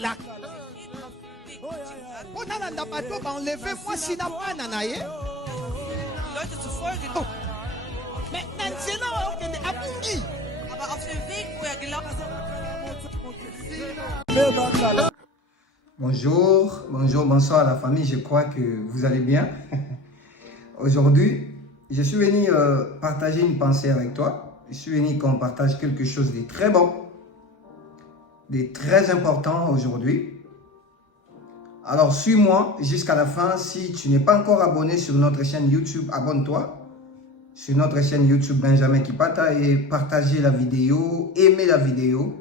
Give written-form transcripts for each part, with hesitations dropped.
la enlevez-moi si n'a pas nanaye. Leute zu folgen. Mais Nansena Abungi. Aber auf dem Weg, wo gelaufen ist. Bonjour, bonsoir à la famille, je crois que vous allez bien. Aujourd'hui, je suis venu partager une pensée avec toi. Je suis venu qu'on partage quelque chose de très bon, de très important aujourd'hui. Alors, suis-moi jusqu'à la fin. Si tu n'es pas encore abonné sur notre chaîne YouTube, abonne-toi. Sur notre chaîne YouTube Benjamin Kipata et partagez la vidéo, aimez la vidéo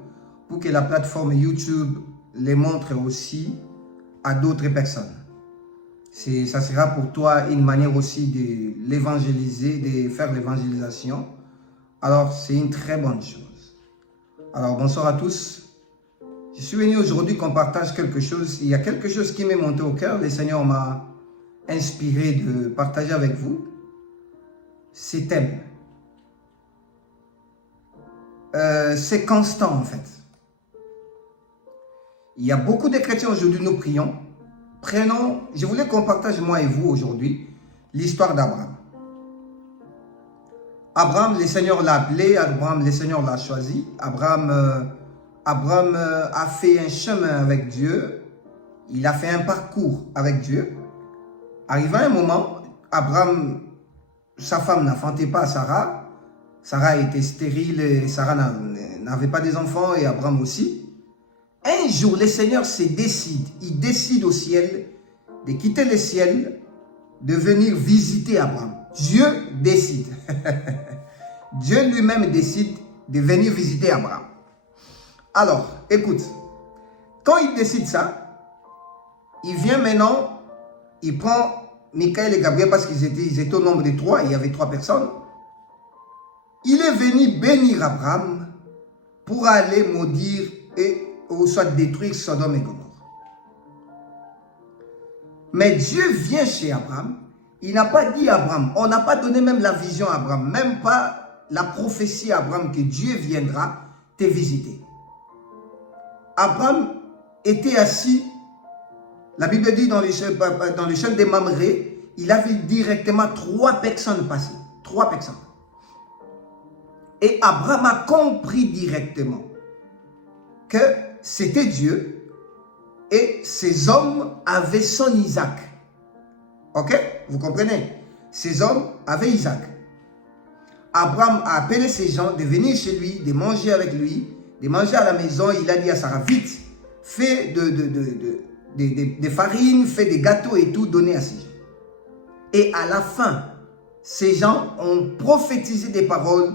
pour que la plateforme YouTube les montre aussi à d'autres personnes. Ça sera pour toi une manière aussi de l'évangéliser, de faire l'évangélisation. Alors, c'est une très bonne chose. Alors, bonsoir à tous. Je suis venu aujourd'hui qu'on partage quelque chose. Il y a quelque chose qui m'est monté au cœur. Le Seigneur m'a inspiré de partager avec vous ces thèmes. C'est constant en fait. Il y a beaucoup de chrétiens aujourd'hui, nous prions. Prenons, je voulais qu'on partage moi et vous aujourd'hui l'histoire d'Abraham. Abraham, le Seigneur l'a appelé, Abraham, le Seigneur l'a choisi. Abraham a fait un chemin avec Dieu. Il a fait un parcours avec Dieu. Arrivé à un moment, Abraham, sa femme n'enfantait pas Sarah. Sarah était stérile et Sarah n'avait pas des enfants et Abraham aussi. Un jour, le Seigneur se décide. Il décide au ciel de quitter le ciel, de venir visiter Abraham. Dieu décide. Dieu lui-même décide de venir visiter Abraham. Alors, écoute. Quand il décide ça, il vient maintenant, il prend Michael et Gabriel parce qu'ils étaient au nombre de 3, il y avait 3 personnes. Il est venu bénir Abraham pour aller maudire ou soit détruire Sodome et Gomorrhe. Mais Dieu vient chez Abraham, il n'a pas dit à Abraham, on n'a pas donné même la vision à Abraham, même pas la prophétie à Abraham que Dieu viendra te visiter. Abraham était assis. La Bible dit dans le champ de Mamré, il a vu directement 3 personnes passer. 3 personnes. Et Abraham a compris directement que c'était Dieu et ces hommes avaient son Isaac. Ok? Vous comprenez? Ces hommes avaient Isaac. Abraham a appelé ces gens de venir chez lui, de manger avec lui, de manger à la maison. Il a dit à Sarah, vite, fais de farine, fait des gâteaux et tout, donner à ces gens. Et à la fin, ces gens ont prophétisé des paroles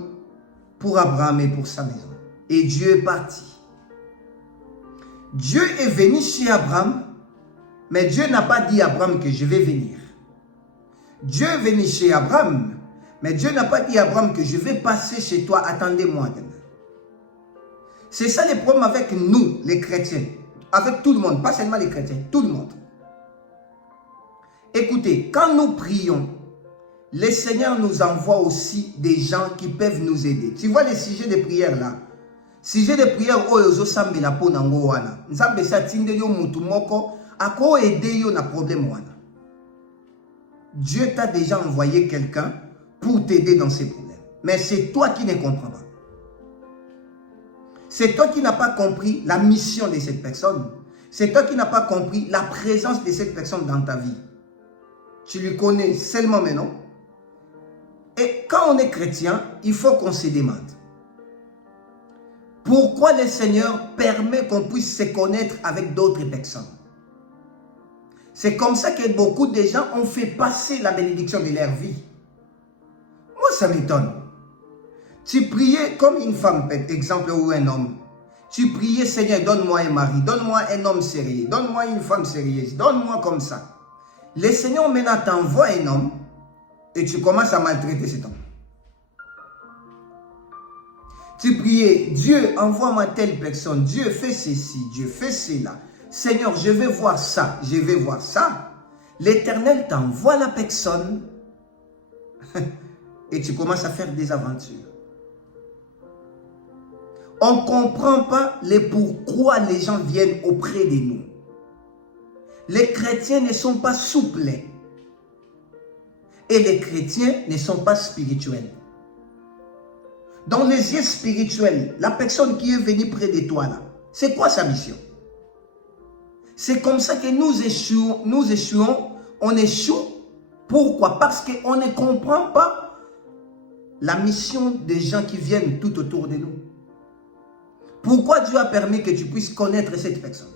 pour Abraham et pour sa maison. Et Dieu est parti. Dieu est venu chez Abraham, mais Dieu n'a pas dit à Abraham que je vais venir. Dieu est venu chez Abraham, mais Dieu n'a pas dit à Abraham que je vais passer chez toi, attendez-moi demain. C'est ça le problème avec nous, les chrétiens. Avec tout le monde, pas seulement les chrétiens, tout le monde. Écoutez, quand nous prions, le Seigneur nous envoie aussi des gens qui peuvent nous aider. Tu vois les sujets de prière là. Sujet de prière, oyozo sambe la po nango wana. Nzambe sa tinde yo mutu moko, ako aider yo na problème wana. Dieu t'a déjà envoyé quelqu'un pour t'aider dans ces problèmes. Mais c'est toi qui ne comprends pas. C'est toi qui n'as pas compris la mission de cette personne. C'est toi qui n'as pas compris la présence de cette personne dans ta vie. Tu le connais seulement maintenant. Et quand on est chrétien, il faut qu'on se demande. Pourquoi le Seigneur permet qu'on puisse se connaître avec d'autres personnes? C'est comme ça que beaucoup de gens ont fait passer la bénédiction de leur vie. Moi, ça m'étonne. Tu priais comme une femme, par exemple, ou un homme. Tu priais, Seigneur, donne-moi un mari, donne-moi un homme sérieux, donne-moi une femme sérieuse, donne-moi comme ça. Le Seigneur maintenant t'envoie un homme et tu commences à maltraiter cet homme. Tu priais, Dieu, envoie-moi telle personne, Dieu fait ceci, Dieu fait cela. Seigneur, je vais voir ça, je vais voir ça. L'Éternel t'envoie la personne et tu commences à faire des aventures. On ne comprend pas les pourquoi les gens viennent auprès de nous. Les chrétiens ne sont pas souples. Et les chrétiens ne sont pas spirituels. Dans les yeux spirituels, la personne qui est venue près de toi, là, c'est quoi sa mission? C'est comme ça que nous échouons, on échoue. Pourquoi? Parce qu'on ne comprend pas la mission des gens qui viennent tout autour de nous. Pourquoi Dieu a permis que tu puisses connaître cette personne?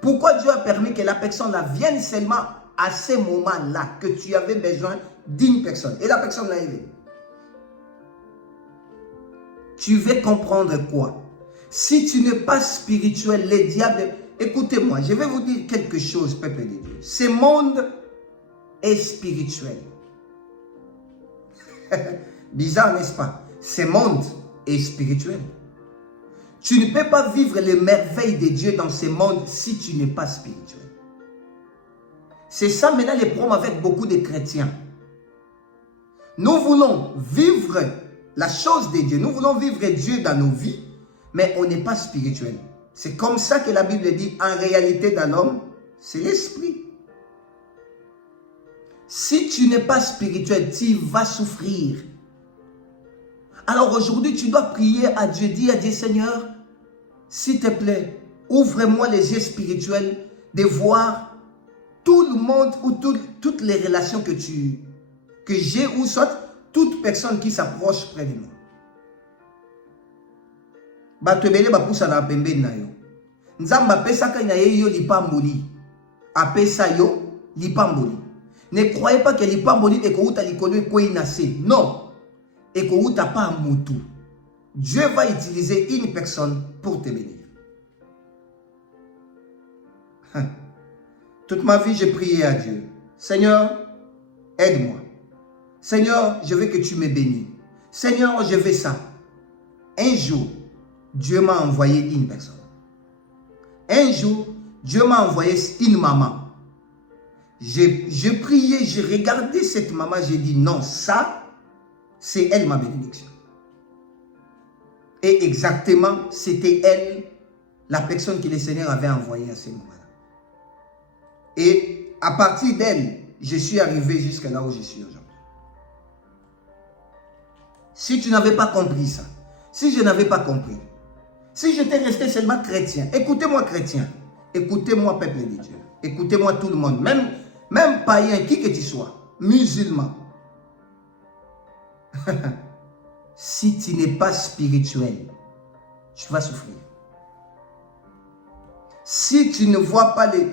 Pourquoi Dieu a permis que la personne là vienne seulement à ce moment-là que tu avais besoin d'une personne? Et la personne là est venue. Tu veux comprendre quoi? Si tu n'es pas spirituel, les diables... Écoutez-moi, je vais vous dire quelque chose, peuple de Dieu. Ce monde est spirituel. Bizarre, n'est-ce pas? Ce monde est spirituel. Tu ne peux pas vivre les merveilles de Dieu dans ce monde si tu n'es pas spirituel. C'est ça maintenant le problème avec beaucoup de chrétiens. Nous voulons vivre la chose de Dieu. Nous voulons vivre Dieu dans nos vies, mais on n'est pas spirituel. C'est comme ça que la Bible dit, en réalité d'un homme, c'est l'esprit. Si tu n'es pas spirituel, tu vas souffrir. Alors aujourd'hui, tu dois prier à Dieu, dire à Dieu, Seigneur, s'il te plaît, ouvre-moi les yeux spirituels de voir tout le monde ou toutes les relations que j'ai ou soit toute personne qui s'approche près de moi. Batwebele bapusa na pembeni na yo. Nzamba pesa ka na yo lipamboli. Apesa yo lipamboli. Ne croyez pas que lipamboli ekouta likolo ekoi na se. Non. Ekouta pas mutu. Dieu va utiliser une personne pour te bénir. Toute ma vie, j'ai prié à Dieu. Seigneur, aide-moi. Seigneur, je veux que tu me bénisses. Seigneur, je veux ça. Un jour, Dieu m'a envoyé une personne. Un jour, Dieu m'a envoyé une maman. J'ai prié, j'ai regardé cette maman, j'ai dit non, ça, c'est elle ma bénédiction. Et exactement, c'était elle, la personne que le Seigneur avait envoyée à ce moment-là. Et à partir d'elle, je suis arrivé jusqu'à là où je suis aujourd'hui. Si tu n'avais pas compris ça, si je n'avais pas compris, si j'étais resté seulement chrétien, écoutez-moi chrétien, écoutez-moi peuple de Dieu, écoutez-moi tout le monde, même païen, qui que tu sois, musulman. Si tu n'es pas spirituel, tu vas souffrir. Si tu ne vois pas les...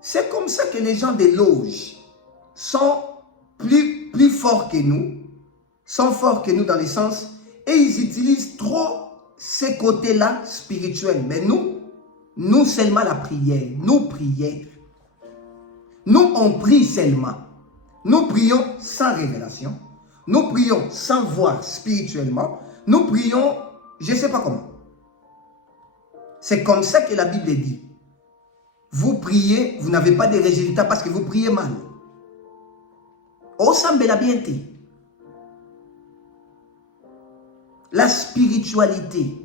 C'est comme ça que les gens des loges sont plus forts que nous, sont forts que nous dans le sens, et ils utilisent trop ces côtés-là spirituels. Mais nous seulement la prière, nous prières. Nous, on prie seulement. Nous prions sans révélation. Nous prions sans voir spirituellement. Nous prions, je ne sais pas comment. C'est comme ça que la Bible dit. Vous priez, vous n'avez pas de résultats parce que vous priez mal. Osambe la bienté. La spiritualité.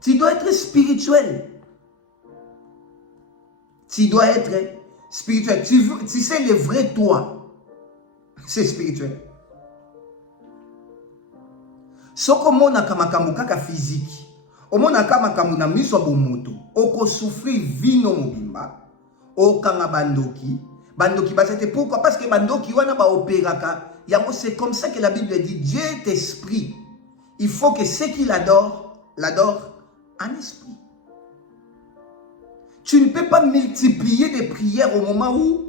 Tu dois être spirituel. Tu dois être spirituel. Tu sais le vrai toi. C'est spirituel. Soko mona kamakambo kaka physique. Omona kamakambo na miso bomoto. Oko souffrir vino mobimba. Okanga bandoki. Bandoki basete pourquoi? Parce que bandoki wana ba opéraka. C'est comme ça que la Bible dit Dieu est esprit. Il faut que ceux qui l'adorent en esprit. Tu ne peux pas multiplier des prières au moment où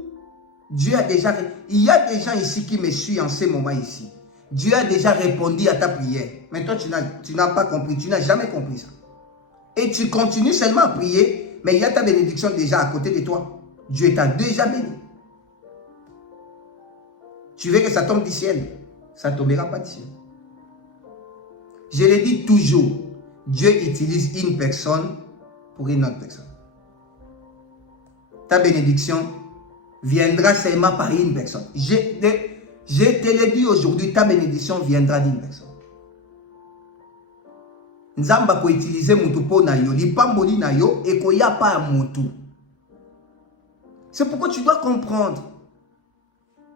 Dieu a déjà... Il y a des gens ici qui me suivent en ce moment ici. Dieu a déjà répondu à ta prière. Mais toi, tu n'as pas compris. Tu n'as jamais compris ça. Et tu continues seulement à prier, mais il y a ta bénédiction déjà à côté de toi. Dieu t'a déjà béni. Tu veux que ça tombe du ciel? Ça ne tombera pas du ciel. Je le dis toujours, Dieu utilise une personne pour une autre personne. Ta bénédiction viendra seulement par une personne. Je te le dis aujourd'hui, ta bénédiction viendra d'une personne. Nzamba ko utiliser mutu po na yo, lipamboli na yo et ko ya pas mutu. C'est pourquoi tu dois comprendre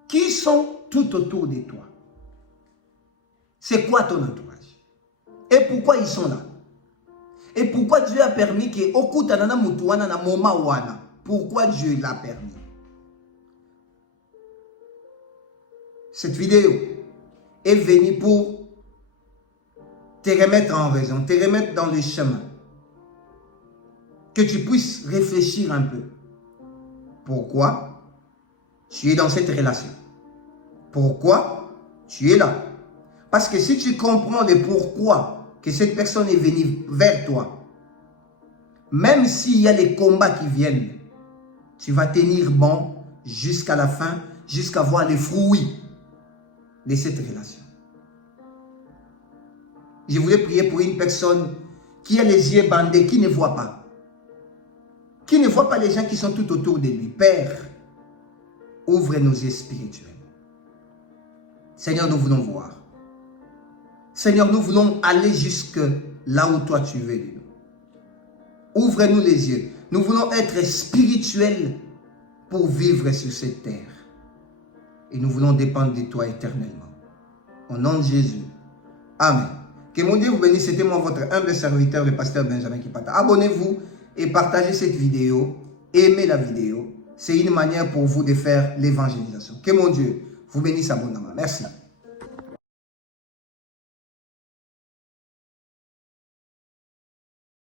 qui sont tout autour de toi. C'est quoi ton entourage? Et pourquoi ils sont là? Et pourquoi Dieu a permis que okutanana mutu wana na moma wana? Pourquoi Dieu l'a permis? Cette vidéo est venue pour te remettre en raison, te remettre dans le chemin. Que tu puisses réfléchir un peu. Pourquoi tu es dans cette relation? Pourquoi tu es là? Parce que si tu comprends le pourquoi que cette personne est venue vers toi, même s'il y a les combats qui viennent, tu vas tenir bon jusqu'à la fin, jusqu'à voir les fruits de cette relation. Je voulais prier pour une personne qui a les yeux bandés, qui ne voit pas. Qui ne voit pas les gens qui sont tout autour de lui. Père, ouvre nos yeux spirituels. Seigneur, nous voulons voir. Seigneur, nous voulons aller jusque là où toi tu veux de nous. Ouvre-nous les yeux. Nous voulons être spirituels pour vivre sur cette terre. Et nous voulons dépendre de toi éternellement. Au nom de Jésus. Amen. Que mon Dieu vous bénisse. C'était moi, votre humble serviteur, le pasteur Benjamin Kipata. Abonnez-vous et partagez cette vidéo. Aimez la vidéo. C'est une manière pour vous de faire l'évangélisation. Que mon Dieu vous bénisse abondamment. Merci.